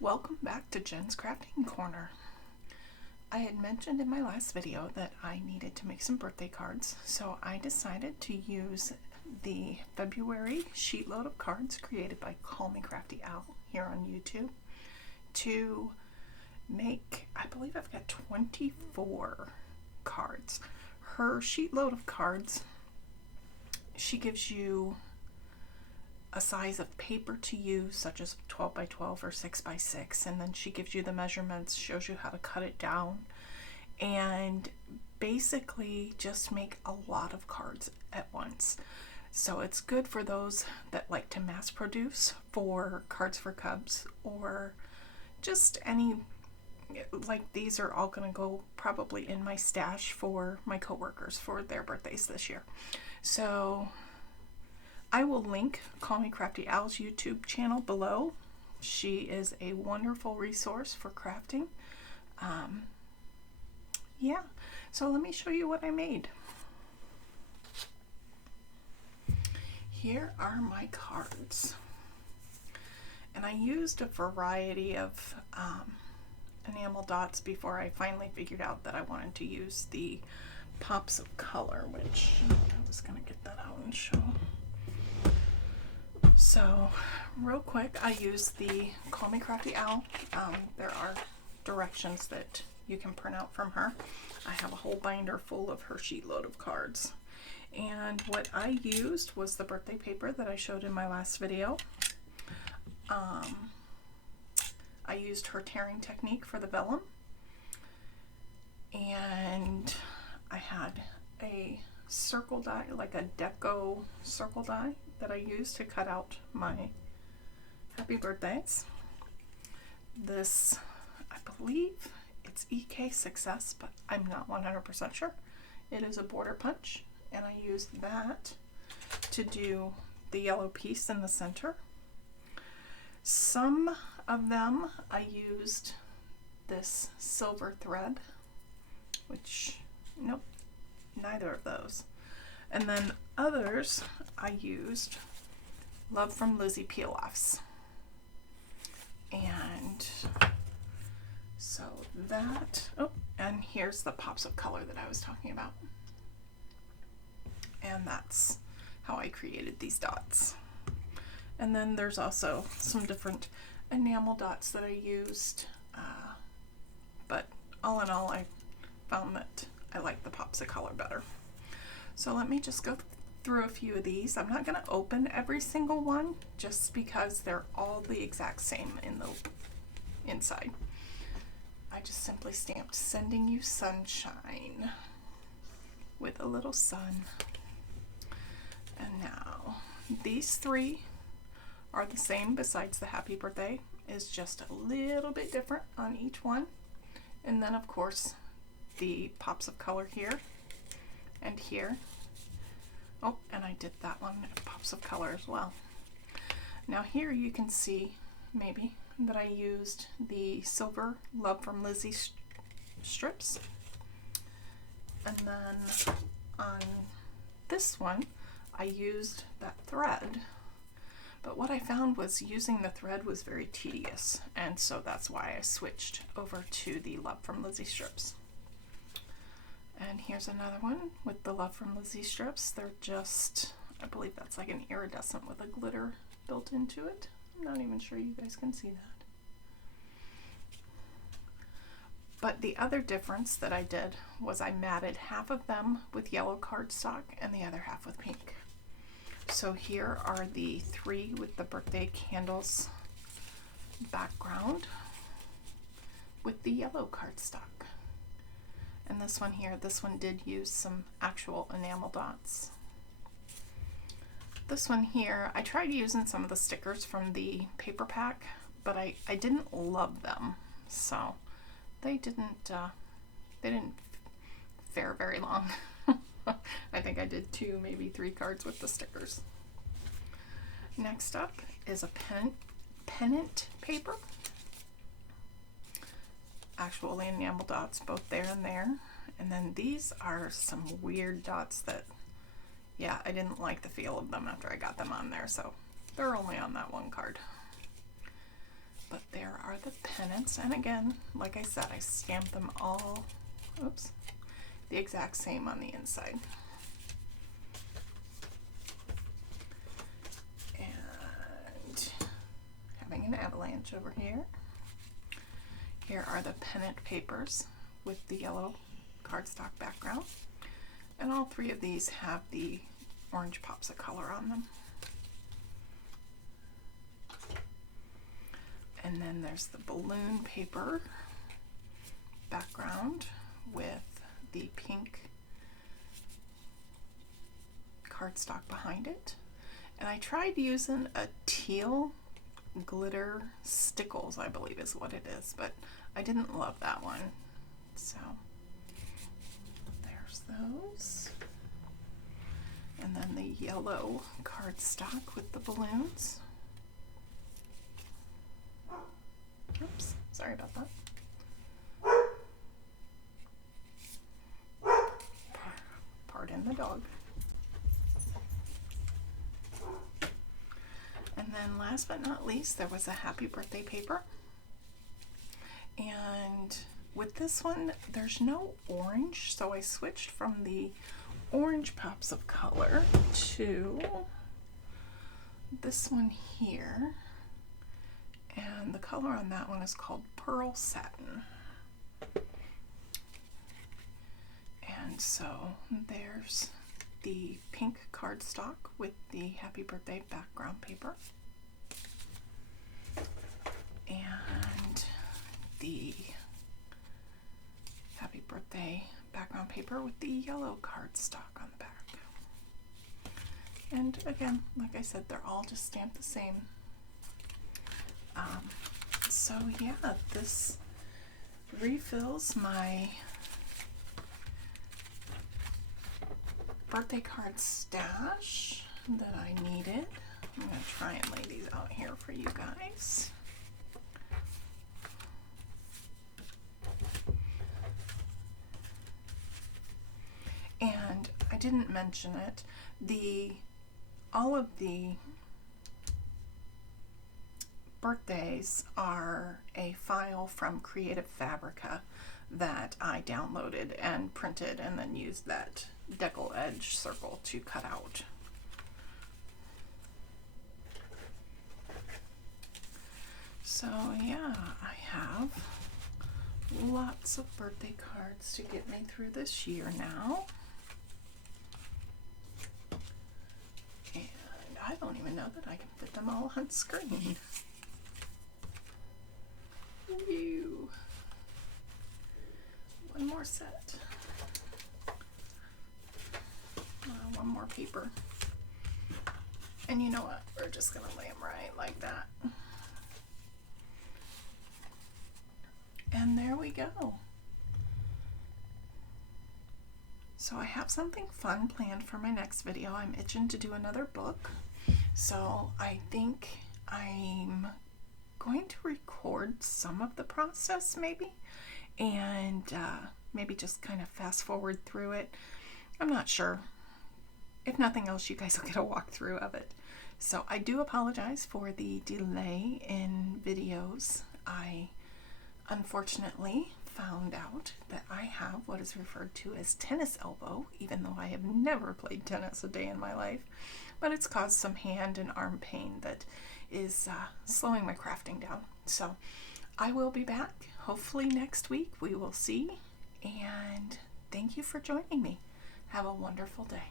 Welcome back to Jen's Crafting Corner. I had mentioned in my last video that I needed to make some birthday cards, so I decided to use the February sheetload of cards created by Call Me Crafty Owl here on YouTube to make, I believe I've got 24 cards. Her sheetload of cards, she gives you a size of paper to use, such as 12 by 12 or 6 by 6, and then she gives you the measurements, shows you how to cut it down, and basically just make a lot of cards at once. So it's good for those that like to mass produce for Cards for Cubs, or just any, like these are all going to go probably in my stash for my coworkers for their birthdays this year. So I will link Call Me Crafty Owl's YouTube channel below. She is a wonderful resource for crafting. Yeah, so let me show you what I made. Here are my cards. And I used a variety of enamel dots before I finally figured out that I wanted to use the pops of color, which I'm just going to get that out and show. So real quick, I use the Call Me Crafty Owl. There are directions that you can print out from her. I have a whole binder full of her sheetload of cards. And what I used was the birthday paper that I showed in my last video. I used her tearing technique for the vellum. And I had a circle die, like a deco circle die, that I used to cut out my happy birthdays. This, I believe it's EK Success, but I'm not 100% sure. It is a border punch, and I used that to do the yellow piece in the center. Some of them I used this silver thread, which, nope, neither of those. And then others I used Love from Lizzie peel-offs. And so that, oh, and here's the pops of color that I was talking about. And that's how I created these dots. And then there's also some different enamel dots that I used, but all in all I found that I like the pops of color better. So let me just go through a few of these. I'm not going to open every single one just because they're all the exact same in the inside. I just simply stamped "Sending You Sunshine" with a little sun. And now these three are the same besides the happy birthday, is just a little bit different on each one. And then of course the pops of color here and here. Oh, and I did that one pops of color as well. Now here you can see maybe that I used the silver Love from Lizzie strips. And then on this one I used that thread, but what I found was using the thread was very tedious, and so that's why I switched over to the Love from Lizzie strips. And here's another one with the Love from Lizzie strips. They're just, I believe that's like an iridescent with a glitter built into it. I'm not even sure you guys can see that. But the other difference that I did was I matted half of them with yellow cardstock and the other half with pink. So here are the three with the birthday candles background with the yellow cardstock. And this one here, this one did use some actual enamel dots. This one here, I tried using some of the stickers from the paper pack, but I didn't love them, so they didn't fare very long. I think I did 2, maybe 3 cards with the stickers. Next up is a pennant paper. Actual enamel dots both there and there. And then these are some weird dots that, yeah, I didn't like the feel of them after I got them on there, so they're only on that one card. But there are the pennants, and again, like I said, I stamped them all, oops, the exact same on the inside. And having an avalanche over here. Here are the pennant papers with the yellow cardstock background. And all three of these have the orange pops of color on them. And then there's the balloon paper background with the pink cardstock behind it. And I tried using a teal glitter stickles, I believe is what it is, but I didn't love that one. So there's those. And then the yellow cardstock with the balloons. Oops, sorry about that. Pardon the dog. And then last but not least, there was a happy birthday paper. And with this one, there's no orange, so I switched from the orange pops of color to this one here. And the color on that one is called Pearl Satin. And so there's the pink cardstock with the happy birthday background paper. And the happy birthday background paper with the yellow cardstock on the back. And again, like I said, they're all just stamped the same. So yeah, this refills my birthday card stash that I needed. I'm going to try and lay these out here for you guys. And I didn't mention it, all of the birthdays are a file from Creative Fabrica that I downloaded and printed and then used that decal edge circle to cut out. So yeah, I have lots of birthday cards to get me through this year now. And I don't even know that I can fit them all on screen. Woo. One more set. One more paper. And you know what? We're just going to lay them right like that. And there we go. So I have something fun planned for my next video. I'm itching to do another book. So I think I'm going to record some of the process maybe, and maybe just kind of fast forward through it. I'm not sure. If nothing else, you guys will get a walkthrough of it. So I do apologize for the delay in videos. I unfortunately found out that I have what is referred to as tennis elbow, even though I have never played tennis a day in my life, but it's caused some hand and arm pain that is slowing my crafting down. So I will be back hopefully next week. We will see, and thank you for joining me. Have a wonderful day.